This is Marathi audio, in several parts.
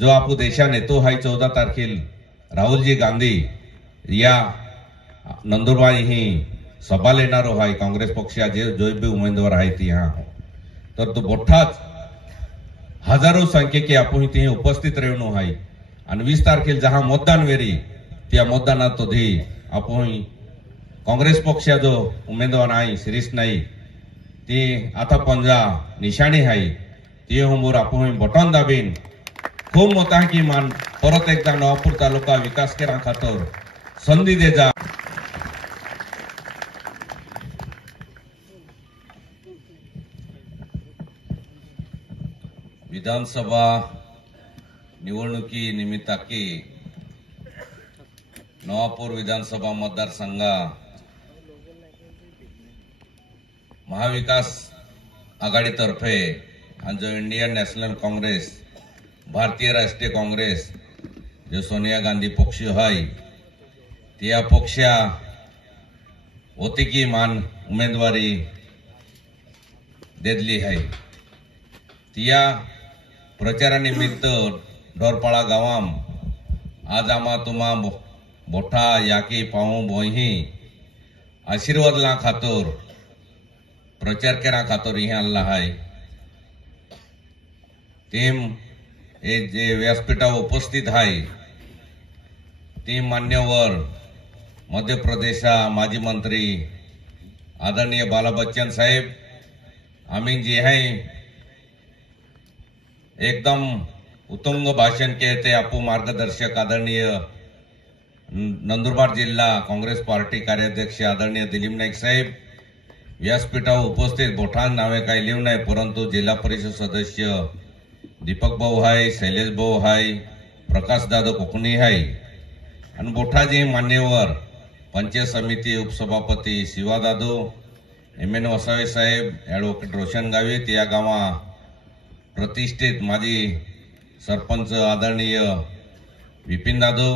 जो आपू देशान येतो हाय 14 तारखेल राहुलजी गांधी या नंदुरबार ही सभा लेणारो हाय काँग्रेस पक्षाचे जो बी उमेदवार आहे ती हा तर तो मोठाच हजारो संख्येके आपण इथे उपस्थित राहणो आहे आणि 20 तारखेला जहा मतदान वेरी त्या मतदानात तो धी आपण काँग्रेस पक्षा जो उमेदवार आहे शिरीष नाईक ती आता पंजा निशाणी आहे ती हमोर आपण बटन दाबीन खूप मोठा की मान परत एकदा नवापूर तालुका विकास केरा खातर संधी दे जा। विधानसभा निवडणुकी निमित्ताकी नवापूर विधानसभा मतदारसंघा महाविकास आघाडीतर्फे आणि जो इंडियन नॅशनल काँग्रेस भारतीय राष्ट्रीय काँग्रेस जो सोनिया गांधी पक्ष है त्या पक्षा होती की मान उमेदवारी देदली है तिया प्रचारानिमित्त ढोरपाळा गावाम आज आम्हा तुम्हा मोठा याकी पाहू बोही आशीर्वाद ला खातोर प्रचार केरा खातोर ही आल्ला है तेम ए जे व्यासपीठा उपस्थित है ते मान्यवर मध्य प्रदेशा माजी मंत्री आदरणीय बाला बच्चन साहेब आम्ही जे है एकदम उत्तुंग भाषण कहते आपू मार्गदर्शक आदरणीय नंदुरबार जिल्हा काँग्रेस पार्टी कार्याध्यक्ष आदरणीय दिलीप नाईक साहेब व्यासपीठा उपस्थित बोठान नावे काही लिहून नाही परंतु जिल्हा परिषद सदस्य दीपक भाऊ हाय शैलेश भाऊ हाय प्रकाश दादा कोकणी हाय आणि बोठाजी मान्यवर पंचायत समिती उपसभापती शिवा दादू एम.एन. वसावे साहेब ॲडव्होकेट रोशन गावित या गावा प्रतिष्ठित माजी सरपंच आदरणीय विपिन दादू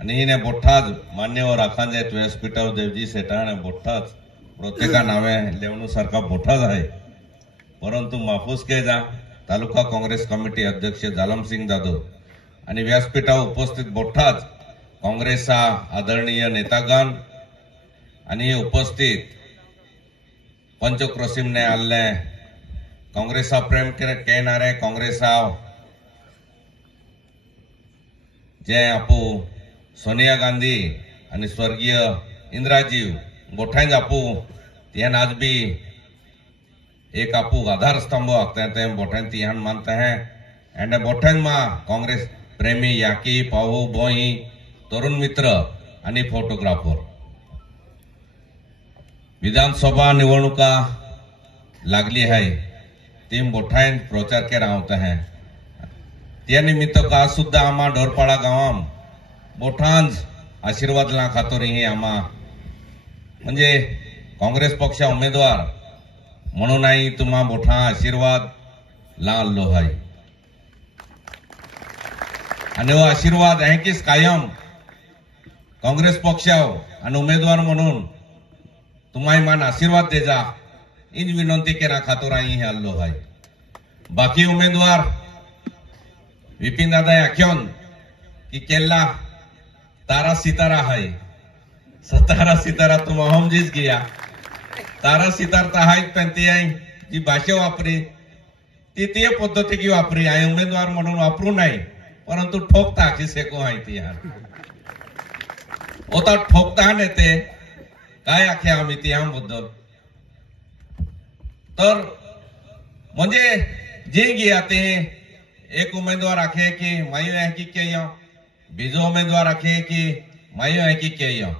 आणि हिने बोठाज मान्यवर आखांजे व्यासपीठावर देवजी सेठाने बोठाज प्रत्येका नावे लेवणूसारखा बोठाज आहे परंतु माफूस के जा तालुका काँग्रेस कमिटी अध्यक्ष जालम सिंग जाधव आणि व्यासपीठावर उपस्थित बोठाज काँग्रेसचा आदरणीय नेतागण आणि उपस्थित पंचक्रोशीमने आले काँग्रेसा प्रेम कहणारे काँग्रेसा जे आपू सोनिया गांधी आणि स्वर्गीय इंदिराजीव गोठांज आपू त्यान आज भी एक आपू आधार स्तंभ आखते हैं बोठान तिहान मानते हैं एंड बोठान मा काँग्रेस प्रेमी याकी पाहू बोही तरुण मित्र आणि फोटोग्राफर विधानसभा निवडणुका लागली है तीन बोठान प्रचार के रावते हैं त्या निमित्त का सुद्धा आम्हा ढोरपाळा गावाम बोठांज आशीर्वाद ला खातोर ही आम्हा म्हणजे काँग्रेस पक्षा उमेदवार म्हणूनही तुम्हा मोठा आशीर्वाद लावलो आहे आणि वो आशीर्वाद आहे की कायम काँग्रेस पक्षाव आणि उमेदवार म्हणून तुम्हाला मान आशीर्वाद दे जा इन विनंती केरा खातोर ही आलो आहे बाकी उमेदवार विपिन दादा आख्योन की केला तारा सितारा है तारा सितारा तुम हम जीत गया तारा सितार तर आहेत पण ती आहे जी भाषा वापरी ती ती पद्धती की वापरी आहे उमेदवार म्हणून वापरू नाही परंतु ठोकता की सेको आहे ती यार होता ठोकता नेते काय आखे आम्ही ती बद्दल तर म्हणजे जे गया ते एक उमेदवार आखे की मायू है की क्या बीजो उमेदवार आखे की मायू है की क्या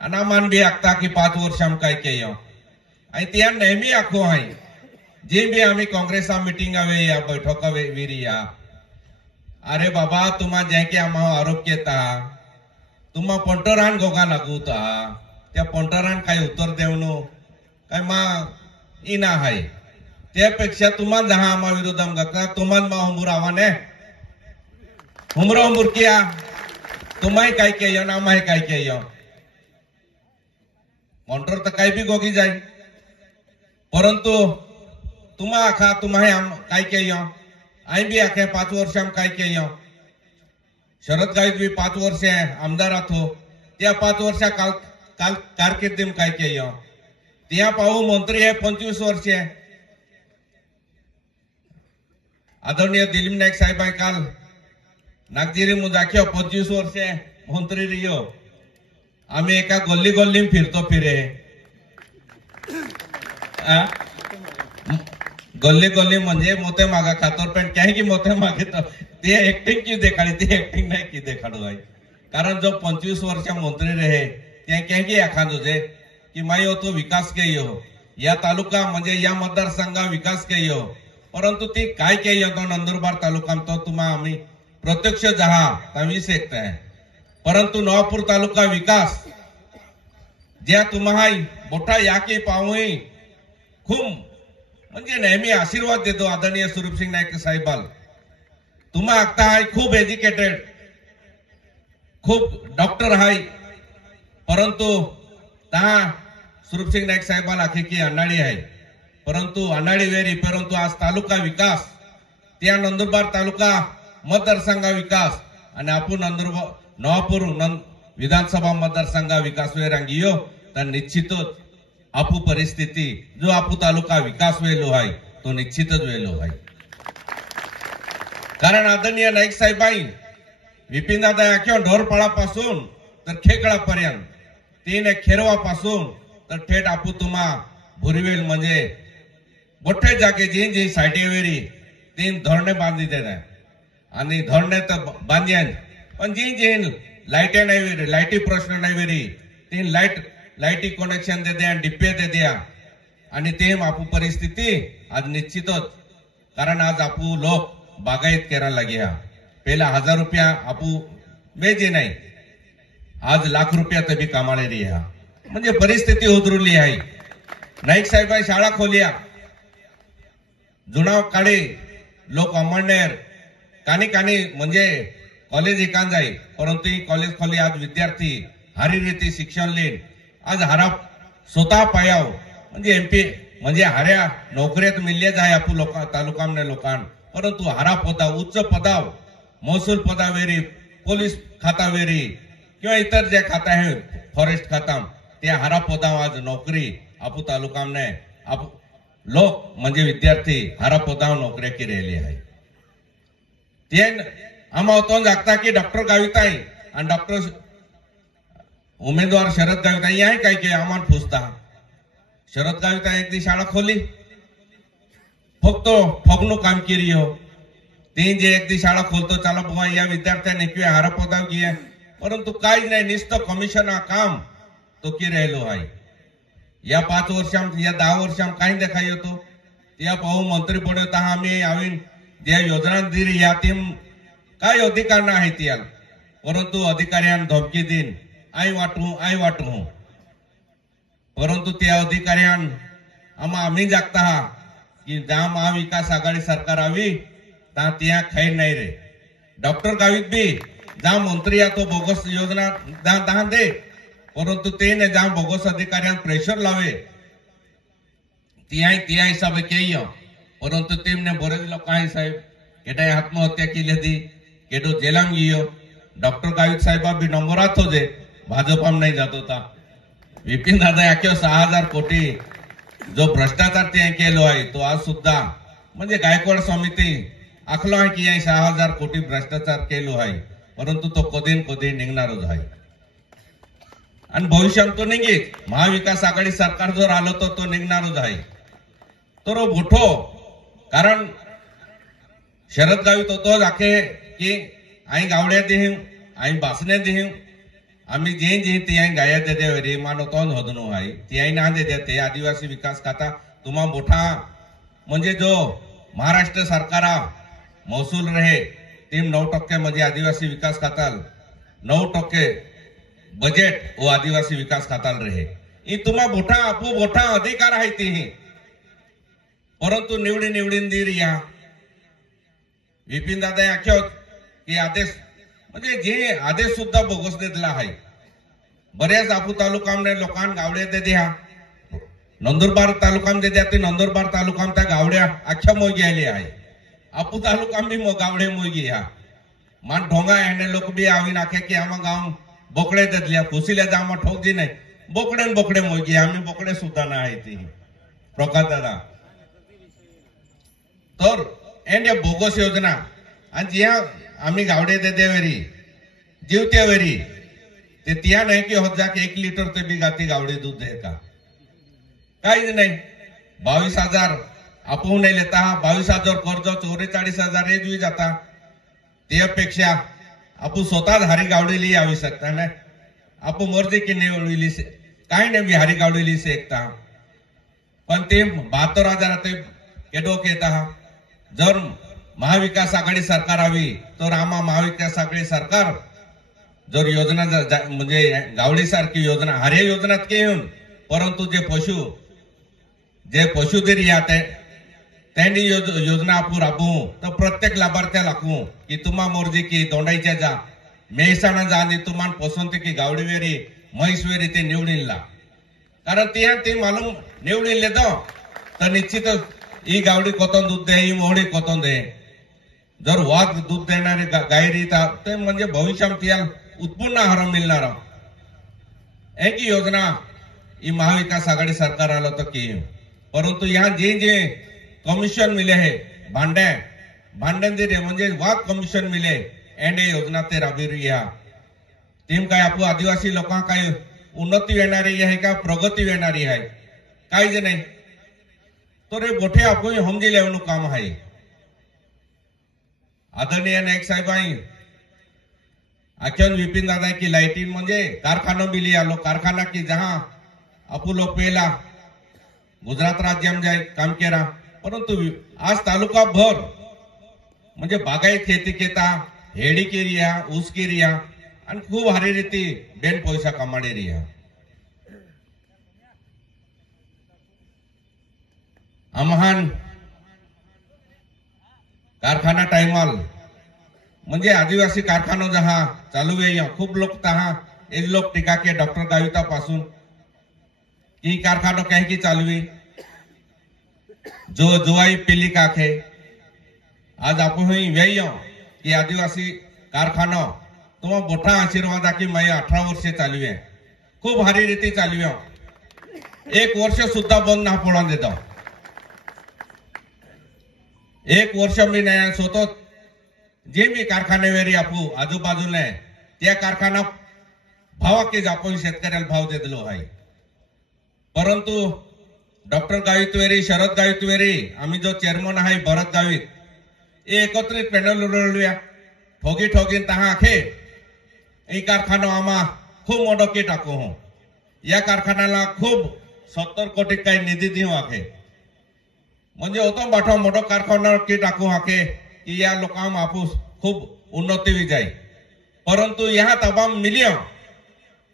अनामान भी आखता की 5 वर्ष हम काय क्या आणि त्या नेहमी आखो आहे जे भी आम्ही काँग्रेसा मिटिंग वे या बैठक वेरी या अरे बाबा तुम्हा जे की आम्हा आरोप केता तुम्हा पंटरान गोगा लागूता त्या पंटरान काय उत्तर देवनो काय मा इना आहे त्यापेक्षा तुम्हा जहा आम्हा विरोधाम गका तुम्हा मा हुंबूर आवाने हुंबूर किया तुम्हाही काय केय ना आम्हाही काय केय पंटर तर काय भी गोगी जाय परंतु तुम्हा आखा तुम्हाही काय केय आई भी आखे 5 वर्षां काय केयो शरद गावित भी 5 वर्ष आमदार आथो त्या 5 वर्षा कारकिर्दीम काय केयो त्या पाहू मंत्री है 25 वर्ष आदरणीय दिलीप नाईक साहेब काल नागजिरी मुजाख्यो 25 वर्ष मंत्री रियो आम्ही एका गल्ली गल्लीम फिरतो फिरे गल्ली गल्ली म्हणजे मोते मागा खातर पण क्या की मोते मागे तो ते एक्टिंग की देखाड़ी ते एक्टिंग नहीं की देखाड़ो भाई कारण जो 25 वर्ष मंत्री रहे ते क्या की एखादो जे की मायो तो विकास केयो या तालुका म्हणजे या मतदारसंघा विकास केयो परंतु ती काय केयो तो नंदुरबार तालुका तो तुम्हा आम्ही प्रत्यक्ष जहा तमी सेकता है परंतु नवापूर तालुका विकास ज्या तुम्हा मोठा याकी पावई खूप म्हणजे नेहमी आशीर्वाद देतो आदरणीय स्वरूपसिंग नाईक साहेबाल तुम्हा आगता हाय खूप एज्युकेटेड खूप डॉक्टर हाय परंतु ता स्वरूपसिंग नाईक साहेबाल आखे की अनाड़ी आहे परंतु अनाड़ी वेरी परंतु आज तालुका विकास त्या नंदुरबार तालुका मतदारसंघा विकास आणि आपण नवापूर विधानसभा मतदारसंघा विकास वेरांगियो तर निश्चितच आपू परिस्थिती जो आपू तालुका विकास वेलो आहे तो निश्चितच वेलो आहे कारण आदरणीय नाईक साहेबाई विपिन दादा किंवा ढोरपाळापासून तर खेकळापर्यंत तीन खेरवापासून तर थेट आपू तुम्हा भुरीवेल म्हणजे मोठे जागे जी जी सायटीवेरी तीन धरणे बांधी देणार आणि धरणे तर बांधेन पण जी जी लाईटे नाही वेरी लाईटी प्रश्न नाही वेरी तीन लाईटी कनेक्शन दे द्या डिप्पे दे द्या आणि ते आपू परिस्थिती आज निश्चितच कारण आज आपू लोक बागायत करायला लाग्या पहिला 1000 रुपया आपू बेजे नाही आज लाख रुपया तभी कामाले रिया म्हणजे परिस्थिती उतरली आहे नाईक साहेब शाळा खोलिया जुनाव काळे लोक अमळनेर कानी कानी म्हणजे कॉलेज एकान जाई परंतु ही कॉलेज खोली आज विद्यार्थी हारी रीती शिक्षण लेन आज हारा स्वतः पायाव म्हणजे एमपी म्हणजे हाऱ्या नोकऱ्यात मिळले जाय आपू लोक तालुकामने लोकांन परंतु हारा पदा उच्च पदाव महसूल पदा वेरी पोलीस खाता वेरी किंवा इतर जे खाता आहे फॉरेस्ट खाता त्या हारा पदाव आज नोकरी आपू तालुकामने आप लोक म्हणजे विद्यार्थी हारा पदाव नोकऱ्या की राहिली आहे ते आम्हा तो जागता की डॉक्टर गाविताई आणि डॉक्टर उमेदवार शरद गाविताई आहे काय की आम्हाला फुसता शरद गाविताई एक दी शाळा खोली फक्त फगणू काम केली हो ते जे एक दी शाळा खोलतो चाला बुवा या विद्यार्थ्यांनी किंवा हारा पदाव की परंतु काही नाही नुसतं कमिशन काम तो की राहिलो आहे या 5 वर्षां या 10 वर्षां काही देखाई होतो या पाहू मंत्री बनवता आम्ही आवीन ज्या योजना दिली या टीम काय अधिकार नाही त्याला परंतु अधिकाऱ्यां धमकी दिन आई वाटू परंतु त्या अधिकाऱ्यां आम्ही जागता की ज्या महाविकास आघाडी सरकार आवी ता त्या खाई नाही रे डॉक्टर गावित भी जा मंत्री या तो बोगस योजना दान दे परंतु ते ने जा बोगस अधिकाऱ्यां प्रेशर लावे त्या हिसाबे केयो परंतु तेमने बरेच लोक आहे साहेब केटा आत्महत्या केली होती केटो जेलाम गियो डॉक्टर गावित साहेबा भी नंबरात होते भाजपाम नाही जात होता विपिन दादा याक्यो 6000 कोटी जो भ्रष्टाचार ते केलो आहे तो आज सुद्धा म्हणजे गायकवाड समिती आखलो आहे की 6000 कोटी भ्रष्टाचार केलो आहे परंतु तो कधी निघणारच आहे आणि भविष्यात तो निघेल महाविकास आघाडी सरकार जर आलं तर तो निघणारच आहे तर मोठो कारण शरद गावित होतो जाके की आई गावड्या देऊ आई बासने देऊ आम्ही जे ती आई गाया दे रे मानो तो होदनो आहे ती आई ना दे ते आदिवासी विकास खाता तुम्हा मोठा म्हणजे जो महाराष्ट्र सरकार महसूल रहे तीन 9% म्हणजे आदिवासी विकास खाताल 9% बजेट वो आदिवासी विकास खाताल रहे ही तुम्हा मोठा अधिकार आहे ती परंतु निवडीन दी रिया विपिन दादा आख्यो की आदेश म्हणजे जे आदेश सुद्धा बोगस दिला आहे बऱ्याच आपू तालुकामने लोकांना गावड्या दे द्या नंदुरबार तालुकाम दे द्या ते नंदुरबार तालुकाम त्या गावड्या अख्ख्या मोगी आली आहे आपू तालुका में गावड़े मोगी हा मान ढोंगा एने लोग भी आवी नाखे कि आम गांव बोकड़े ददलिया फुसिले दाम ठोक दी नहीं बोकड़े मोगी आम्ही बोकड़े सुद्धा ना आहे ती प्रकाश दादा तर एंड बोगस योजना आणि जिया आम्ही गावडे देते वेरी जीवते वेरी ते तिया नाही की होत जा 1 लिटर ते बी गाती गावडे दूध दे का काहीच नाही 22,000 आपण नाही लेता 22,000 कर्ज 44,000 हे दुई जाता त्यापेक्षा आपण स्वतः हारी गावडी ली आवश्यकता नाही आपण मर्जी की निवडली काय नाही हारी गावडी ली एकता पण ते 72,000 ते केडोक येता जर महाविकास आघाडी सरकार आवी तर आम्हा महाविकास आघाडी सरकार जर योजना म्हणजे गावडी सारखी योजना हरे योजनात घेऊन परंतु जे पशु देरी आते त्यांनी योजना आपण राबवू तर प्रत्येक लाभार्थ्या लागू की तुम्हा मोर्जी की दोंडाईच्या जा मेहसाणा जा आणि तुम्हाला पसंत की गावडी वेरी म्हैस वेरी ते निवडीनला कारण ते मालूम निवडीनले तर निश्चितच ही गावडी कोतन दूध दे ही मोहडी कोतन दे जर वाघ दूध देणारे गायरी ते म्हणजे भविष्यात त्याला उत्पन्न आहार मिळणार एक योजना ही महाविकास आघाडी सरकार आलं तर की परंतु यहाँ जे कमिशन मिले है भांडण दे रे म्हणजे वाघ कमिशन मिले एंड योजना ते राबी रही है टीम काय आपू आदिवासी लोकां काय उन्नती येणारी आहे का प्रगती येणारी आहे काहीच नाही तो रे मोठे आपण समजी लेवनु काम आहे आदरणीय नायक साहेब आख्यान विपिन दादा की लाइटिंग म्हणजे कारखाना बिली आलो कारखाना की जहां आपू लोग पहला गुजरात राज्य में जाए काम केरा परंतु आज तालुका भर म्हणजे बागायत खेती केता हेडी केरिया ऊस केरिया आणि खूप हारी रीती बेन पैसा कमाडे रिया आम्हान कारखाना टाइमाल म्हणजे आदिवासी कारखाना जहां चालू है खूप लोग तहा एक लोग टीका के डॉक्टर गाविता पासून की कारखाना कहीं की चालू है जो जुआई पिली काखे आज आपण वही की आदिवासी कारखाना तुम्हा मोठा आशीर्वाद की मैं 18 वर्षे चालू है खूप हारी रीती चालू है 1 वर्ष सुद्धा बंद ना पडून देता 1 वर्ष मी नाही स्वतः जे मी कारखाने वेरी आपू आजूबाजूला त्या कारखाना भावा की आपण शेतकऱ्याला भाव देतलो आहे परंतु doctor Gavit very Sharad Gavit very आम्ही जो चेअरमन आहे भरत गावित एकत्रित पॅनल उडवूया ठोगी ठोगी तहा आखे ई कारखाना आम्हा खूप मोठो की टाकू हो या कारखान्याला खूप 70 कोटी काही निधी देऊ आखे म्हणजे होतो बाठो मोठो कारखाना की टाकू आखे की या लोकांना आपूस खूप उन्नती भी जाई परंतु यहाँ तमाम मिलियन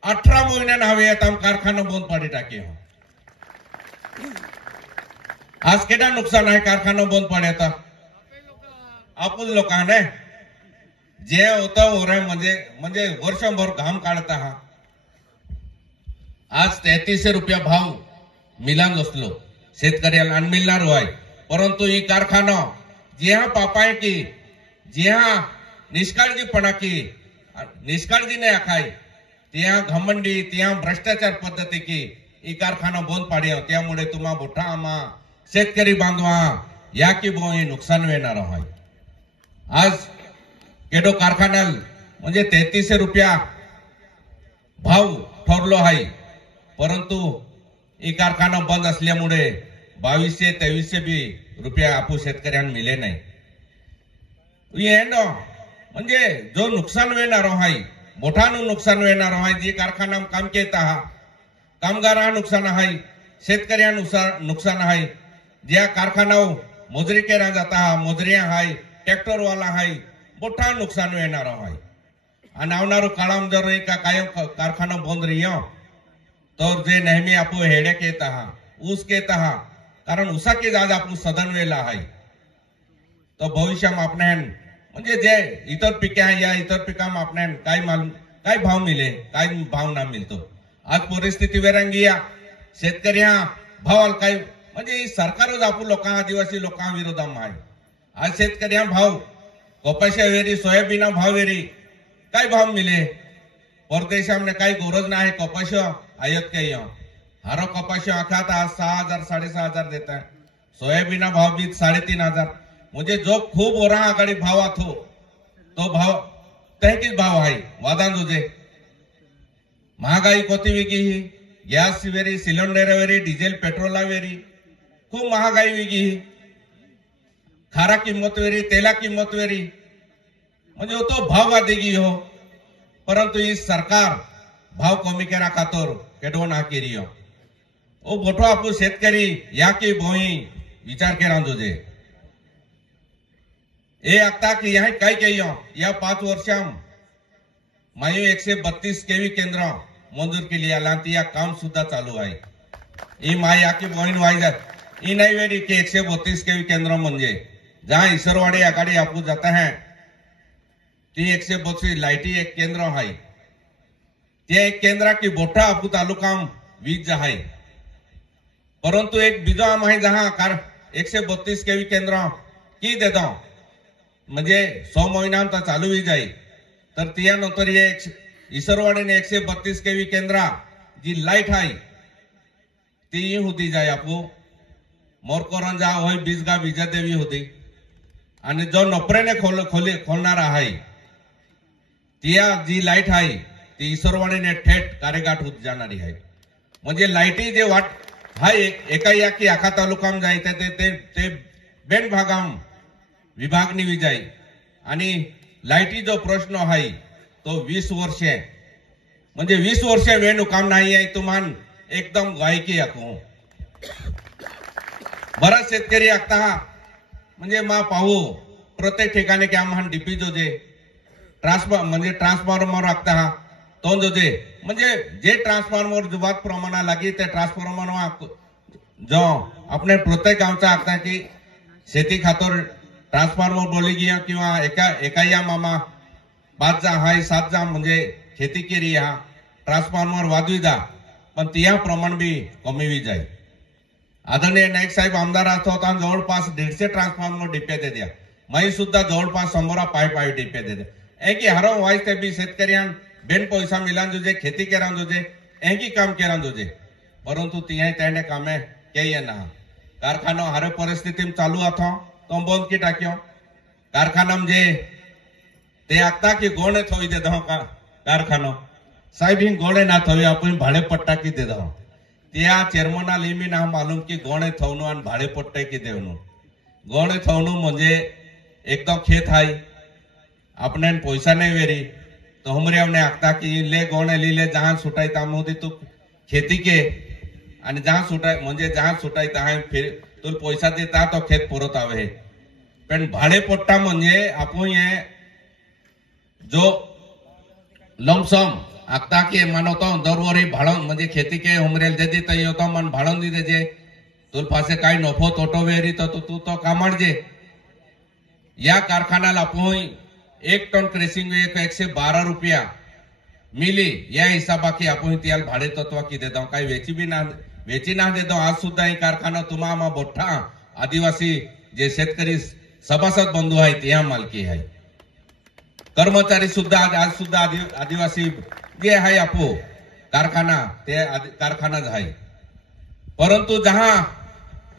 18 महीन्यान हवे तम कारखाना बंद पाडी टाके हो आज केटा नुकसान आहे कारखाना बंद पडता आपण लोकांना जे होतं ओरे म्हणजे वर्षभर घाम काढता हा आज 3300 रुपया भाव मिलान असलो शेतकऱ्याला आणि मिळणार आहे परंतु ही कारखाना जिहा पापाय की जिहा निष्काळजीपणा की निष्काळजी नाही आखाय त्या घमंडी त्या भ्रष्टाचार पद्धती की ही कारखाना बंद पाड्या त्यामुळे तुम्हा मोठा आम्हा शेतकरी बांधवा या की बोई नुकसान होणार आहे आज केडो कारखाना म्हणजे 3300 रुपया भाव ठरलो आहे परंतु ही कारखाना बंद असल्यामुळे 2200-2300 बी रुपया आपू शेतकऱ्यांना मिले नाही म्हणजे जो नुकसान होणार आहे मोठा नुकसान होणार आहे जे कारखाना काम केता हा कामगारा नुकसान आहे शेतकऱ्यांना नुकसान आहे ज्या कारखाना मजुरी केला जाता हा मजुरिया आहे ट्रॅक्टर वाला आहे मोठा नुकसान होणार आहे आणि आवणारो काळाम जर एका कायम कारखाना बंद रही तर जे नेहमी आपण हेडे केता हा ऊस केता हा कारण ऊसाची जाज आपण सदन वेला आहे तर भविष्यात आपण म्हणजे जे इतर पिके आहे या इतर पिकांना आपण काय भाव मिले काय भाव ना मिळतो आज परिस्थिती वेरंगिया शेतकरी हा भावाला काय म्हणजे सरकारच आपण लोकांना आदिवासी लोकांना विरोधात आहे आज शेतकऱ्या भाव कपाशा वेरी सोयाबीन भाव वेरी काय भाव मिले परदेशामध्ये काही गरज नाही कपाश आयात काही हारो कपाश आखात आज 6,000 6,500 देता है सोयाबीन भाव भी 3,500 म्हणजे जो खूप ओरा आघाडी भाव आथो तो भाव तहकीच भाव आहे वादान तुझे महागाई कोती वेगी ही गॅस वेरी सिलेंडर वेरी डिझेल पेट्रोल वेरी खूप महागाई वेगी ही खारा किंमत वेरी तेला किंमत वेरी म्हणजे तो भाव वादेगी हो परंतु ही सरकार भाव कमी करा खातर केडो ना केरी हो ओ बोठो आपू शेतकरी या की बोई विचार केरा तुझे ए आता की यहाँ काय कहियो या 5 वर्षां मायू 132 केवी केंद्र मंजूर केली आला या काम सुद्धा चालू आहे ही माय या की बोईन वाईजात ही नाही वेरी की 132 केवी केंद्र म्हणजे जहां इसरवाड़ी आगाड़ी आपू जाता है ती 132 लाईटी एक केंद्र है ते एक केंद्र की बोठा आपू तालुका वीज है परंतु एक बीजो आम है जहां 132 केवी केंद्र की देता म्हणजे 100 महीना चालू हुई जाए तर त्यानंतर ये इसरवाड़ी ने 132 केवी केंद्र जी लाइट है ती होती जाए आपको मोरकोरन जा होय बीजगा बीजा देवी होती आणि जो नोपरेने खोलणारा आहे त्या जी लाईट आहे ती इसरवाडीने थेट कार्यगाठ होत जाणारी आहे म्हणजे लाईटी जे वाट हाय एका या की आखा तालुकाम जाय ते बेन भागाम विभागनी विजाय आणि लाईटी जो प्रश्न आहे तो 20 वर्षे म्हणजे 20 वर्षे वेणू काम नाही आहे तुमान एकदम गायकी आखू बराच शेतकरी आता म्हणजे मा पाहू प्रत्येक ठिकाणी की आम्हाला डीपी जो जे ट्रान्सफॉर्मर आखता तो जो जे म्हणजे जे ट्रान्सफॉर्मर जुबात प्रमाणा लागी ते ट्रान्सफॉर्मर जो अपने प्रत्येक गावचा आखता की शेती खातर ट्रान्सफॉर्मर बोली गया किंवा एका या मामा 5 जा हाय 7 जा म्हणजे खेती केरी हा ट्रान्सफॉर्मर वाजवी जा पण त्या प्रमाण भी कमी हुई जाए आदरणीय नाईक साहेब आमदार होता जवळपास 150 ट्रान्सफॉर्मर डिप्या दे दिया माई सुद्धा जवळपास 100 पाय डिप्या दे दिया एकी हरो वाईस ते भी शेतकऱ्यां बेन पैसा मिलान जोजे खेती केरान जोजे एकी काम केरान जोजे परंतु तिया त्याने कामे के ना कारखानो हरे परिस्थिति में चालू था तो बंद की टाक्यो कारखाना जे ते आखता की गोणे थोई दे दो कारखानो साहेब ही गोणे ना थोई आपण भाडे पट्टा की दे दो त्या चेअरमना लिमी ना मालूम की गोणे थवनु आणि भाडे पट्टे की देवनु गोणे थवनु म्हणजे एकदम खेत हाय आपने पैसा नहीं वेरी तो हमरे ने आखता की ले गोणे लीले जहां सुटाई ताम होती तू खेती के आणि जहां सुटाई म्हणजे जहां सुटाई तहां फिर तुला पैसा देता तो खेत परत आवे पण भाडे पट्टा म्हणजे आपण ये जो लमसम आखता की मानवतो दरवरी भाडं म्हणजे खेती के हमरेल दे देता येतो मन भाडं दी देजे तुल पासे काही नफो तोटो वेरी तो तू तो कामाडजे या कारखान्याला आपण 1 टन क्रेसिंग 112 रुपया मिली या हिसाबा की आपण त्याला भाडे तत्व की देतो काही वेची ना देतो आज सुद्धा ही कारखाना तुम्हा बोठा आदिवासी जे शेतकरी सभासद बंधू आहे त्या मालकी आहे कर्मचारी सुद्धा आज सुद्धा आदिवासी जे आहे आपो कारखाना ते कारखानाच आहे परंतु जहां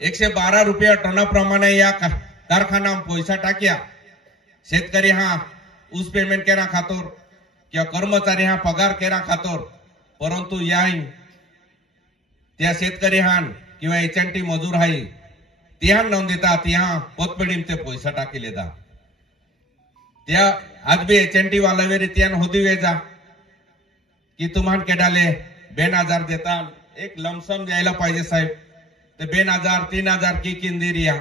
112 रुपया टना प्रमाणे या कारखाना पैसा टाक्या शेतकरी हा ऊस पेमेंट केरा खातर किंवा कर्मचारी हा पगार केरा खातर परंतु या त्या शेतकरी हान किंवा एचएनटी मजूर हाय त्या नोंद देता त्या पोतपेढीम ते पैसा टाकी लेता त्या आज भी एचएनटी वाला वेरी त्यान होदी वेजा की तुम्हान केडाले 2,000 देता एक लमसम द्यायला पाहिजे साहेब ते 2,000 3,000 की किंदिरिया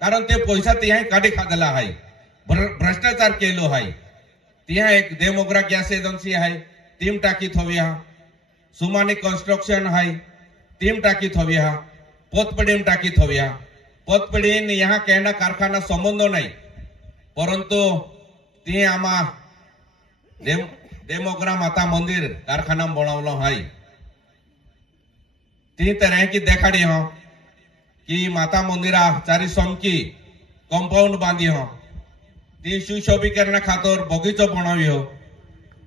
कारण ते पैसा त्या काढी खादला आहे भ्रष्टाचार केलो आहे त्या एक देमोग्रा गॅस एजन्सी आहे टीम टाकीत हवी हा सुमानी कंस्ट्रक्शन आहे टीम टाकीत हवी हा पोतपेढीम टाकीत हवी हा पोतपेढीन यहाँ कहना कारखाना संबंध नाही परंतु ती आमा देमोग्रा माता मंदिर कारखाना बनवलो आहे ती तरह की देखाडी हो कि माता मंदिरा चारी समकी कंपाउंड बांधियो ती सुशोभीकरण खातर बगीचो बनावियो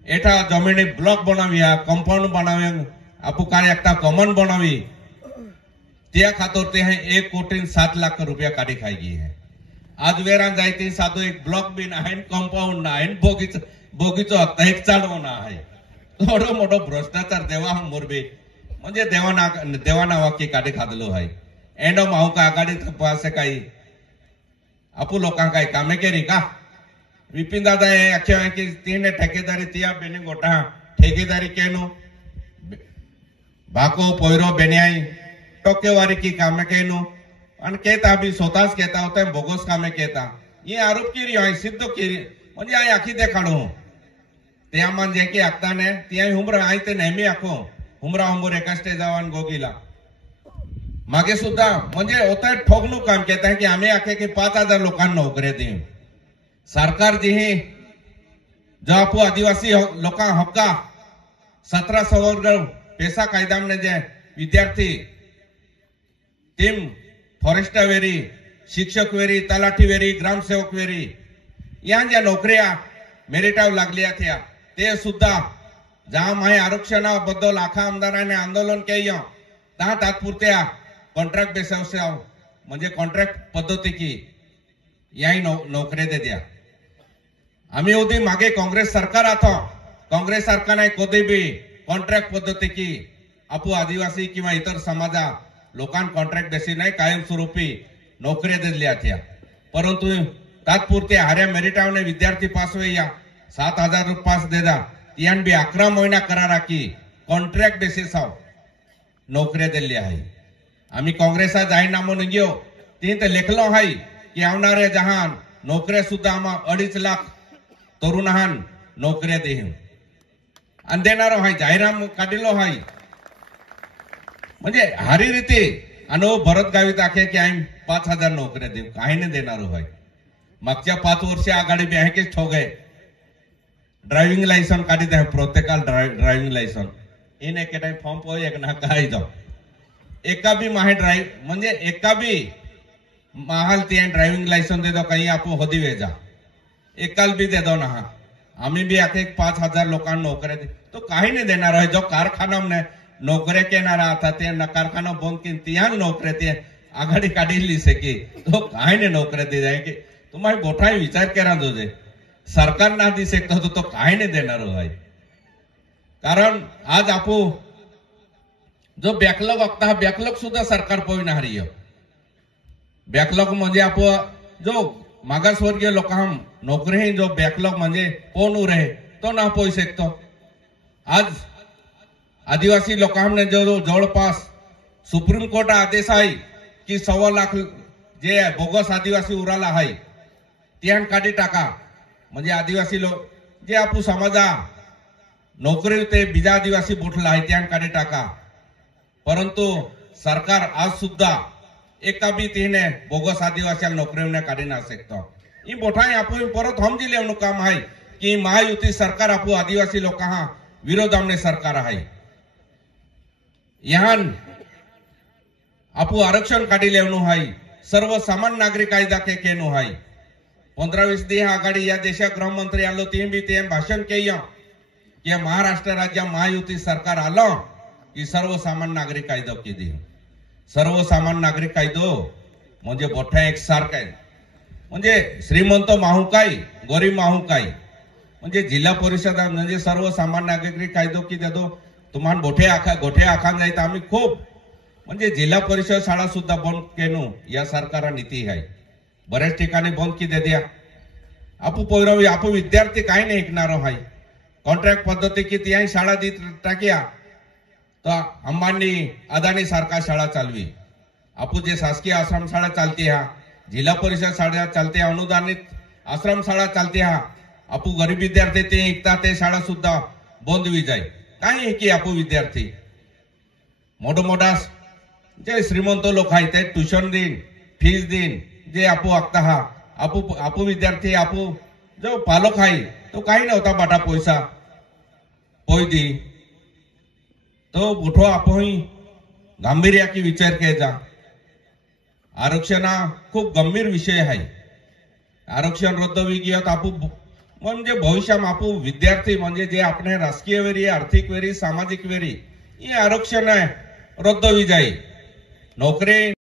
एठा जमीन ब्लॉक बनाविया कंपाउंड बनावे आपू कार्य एकटा कॉमन बनावी त्या खातर ते हैं 1,07,00,000 रुपया काढी खाई गई है। आज वेरान जायती साधो एक ब्लॉक भी ना है कंपाउंड ना है बगीचो हक्ता एक चालवो ना है थोडो मोठो भ्रष्टाचार देवा मोरबी म्हणजे देवाना वाक्य काढी खादलो है एंडो माहुका आघाडी पासे काही आपू लोकां काही कामे केली का विपिन दादा हे अख्या की तीन ठेकेदारी तिया बेनी गोटा ठेकेदारी केनो भाको पोयरो बेनियाई टोकेवारी की कामे केनो आणि केता भी स्वतःच केता होता बोगस कामे केता ये आरोप केरी आहे सिद्ध केरी म्हणजे आई आखी देखाडो त्या म्हणजे की आखताने तिया हुमरा आई ते नेहमी आखो हुमरा हुमर एका स्टेजावर गोगीला मागे सुद्धा म्हणजे होता ठोगणूक काम केता है कि आम्ही आखे की 5,000 लोकांना नोकऱ्या देऊ सरकार जी ही जो आपू आदिवासी लोकां हक्का 17 सवर्ग पैसा कायदा में जे विद्यार्थी टीम फॉरेस्टर वेरी शिक्षक वेरी तलाठी वेरी ग्रामसेवक वेरी या ज्या नोकऱ्या मेरिटाव लागल्या त्या ते सुद्धा जहां माहे आरक्षणाबद्दल आखा आमदारांनी आंदोलन केलं ता तात्पुरत्या कॉन्ट्रॅक्ट बेसिस म्हणजे कॉन्ट्रॅक्ट पद्धती की याही नोकऱ्या दे द्या आम्ही उदी मागे काँग्रेस सरकार आता काँग्रेस सरकारने कधी भी कॉन्ट्रॅक्ट पद्धती की आपू आदिवासी किंवा इतर समाजा लोकांना कॉन्ट्रॅक्ट बेसिस नाही कायमस्वरूपी नोकऱ्या दिल्या त्या परंतु तात्पुरते हार्या मेरिटावने विद्यार्थी पास या 7,000 पास देदा तियान भी 11 महिना करारा की कॉन्ट्रॅक्ट बेसिस नोकऱ्या दिल्या आहे आम्ही काँग्रेसा जाहीरनामो निघ्यो ती तर लेखलो आहे की आवणाऱ्या जहान नोकऱ्या सुद्धा आम्हा 2.5 लाख तरुणांना नोकऱ्या देऊ आणि देणारो आहे जाहीरनामो काढिलो आहे म्हणजे हारी रीते अनुभव भरत गावीत आखे की आम्ही 5,000 नोकऱ्या देऊ काही नाही देणारो आहे मागच्या 5 वर्ष आघाडी बी आहे की ठोगे ड्रायव्हिंग लायसन काढीत आहे प्रत्येकाला ड्रायव्हिंग लायसन इन एक टाइम फॉर्म पो एक ना काय जाऊ एका भी माहे ड्राइव म्हणजे एका भी महाल ते ड्रायव्हिंग लायसन दे दो काही आपो होदी वेजा एकाल भी दे दो ना आम्ही भी आखे 5,000 लोकांना नोकऱ्या दे तो काही नाही देणार आहे जो कारखाना नोकऱ्या केणारा आता ते कारखाना बंद की तिया नोकऱ्या ते आघाडी काढिली से की तो काही नाही नोकऱ्या दे जाए की तुम्हाला मोठा विचार करा जोजे सरकार ना दिसे तो काही नाही देणार आहे कारण आज आपू जो बॅकलॉग असता हा बॅकलॉग सुद्धा सरकार पोविना हरिय बॅकलॉग म्हणजे आपो जो मागासवर्गीय लोकांना नोकरी जो बॅकलॉग म्हणजे कोण उरे तो ना पोई शकतो आज आदिवासी लोकांना जो जवळपास सुप्रीम कोर्ट आदेश आहे की 1.25 लाख जे बोगस आदिवासी उराला आहे त्यान काढी टाका म्हणजे आदिवासी लोक जे आपू समाजा नोकरी ते बीजा आदिवासी बोटला आहे त्यान काढी टाका परंतु सरकार आज सुद्धा एका भी तीने बोगस आदिवासी नोकरी काढी ना सकता ये मोठा आपू परत समजी लेवणं काम आहे की महायुती सरकार आपू आदिवासी लोकांना विरोधामने सरकार आहे यहाँ आपू आरक्षण काढी लेवणं आहे सर्वसामान्य नागरिक कायदा के केनो आहे 15-20 दिवस आघाडी या देशा गृहमंत्री आलो ते भी ते भाषण केलं की महाराष्ट्र राज्य महायुती सरकार आलं की सर्वसामान्य नागरिक कायदो किती सर्वसामान्य नागरिक कायदो म्हणजे मोठा एक सारखा आहे म्हणजे श्रीमंत माहू काय गरीब माहू काय म्हणजे जिल्हा परिषद म्हणजे सर्वसामान्य नागरिक कायदो की देतो तुम्हाला गोठे आखा जायत आम्ही खूप म्हणजे जिल्हा परिषद शाळा सुद्धा बंद केनो या सरकार नीती आहे बऱ्याच ठिकाणी बंद की दे द्या आपू पोरवी आपू विद्यार्थी काही नाही ऐकणारो आहे कॉन्ट्रॅक्ट पद्धती की ती शाळा दी टाक्या तो अंबानी अदानी सारखा शाळा चालवी आपू जे शासकीय आश्रम शाळा चालती हा जिल्हा परिषद शाळा चालते अनुदानित आश्रम शाळा चालते हा आपू गरीब विद्यार्थी ते ऐकता ते शाळा सुद्धा बंद होई जाय काही की आपू विद्यार्थी मोठा जे श्रीमंत लोक आहे ते ट्युशन दिन फीस दिन जे आपू आखता हा आपू विद्यार्थी आपू जो पालक आहे तो काही नव्हता बाटा पैसा पोय दी तो मोठो आपण गांभीर्या की विचार केला आरक्षण खूप गंभीर विषय आहे आरक्षण रद्द हुई गया तो आपू म्हणजे भविष्याમાં आपू विद्यार्थी म्हणजे जे આપણે राजकीय वेरी आर्थिक वेरी सामाजिक वेरी ये आरक्षण है रद्द हुई जाए नौकरी